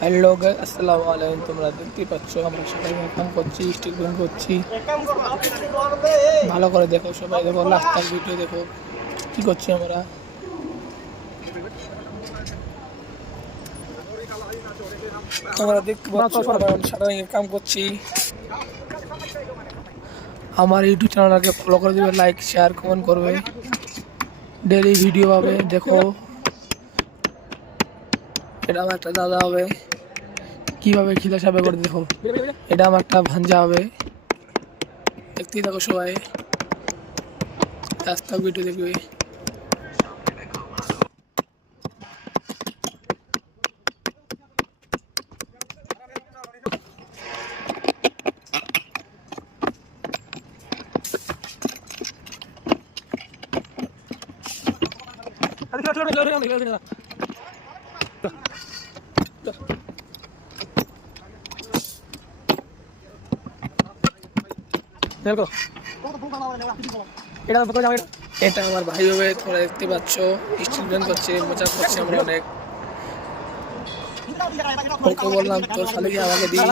Hello guys, আসসালামু আলাইকুম। তোমরা দেখতেই পাচ্ছ আমরা সবাই কাম করছি, স্টিচিং করছি। ভালো করে দেখো, সবাই দেখো, লাস্ট ভিডিও দেখো কি করছি আমরা। তোমরা দেখতে পাচ্ছ আমরা সারাদিন কাম করছি। আমার ইউটিউব চ্যানেলকে ফলো করে দিবে, লাইক শেয়ার কমেন্ট করবে, ডেইলি ভিডিও পাবে। দেখো, এটা আমার একটা দাদা হবে, কিভাবে খিদা সাবে করে দেখো। এটা আমার একটা ভাঞ্জা হবে, দেখতেই থাকো সবাই, রাস্তা ভিডিও দেখবে। এটা আমার ভাই হবে, তোমরা দেখতে পাচ্ছ স্টুডেন্ট করছে, মজা করছে আমরা অনেক। ওকে বললাম তোর শালিকে আমাকে দিই।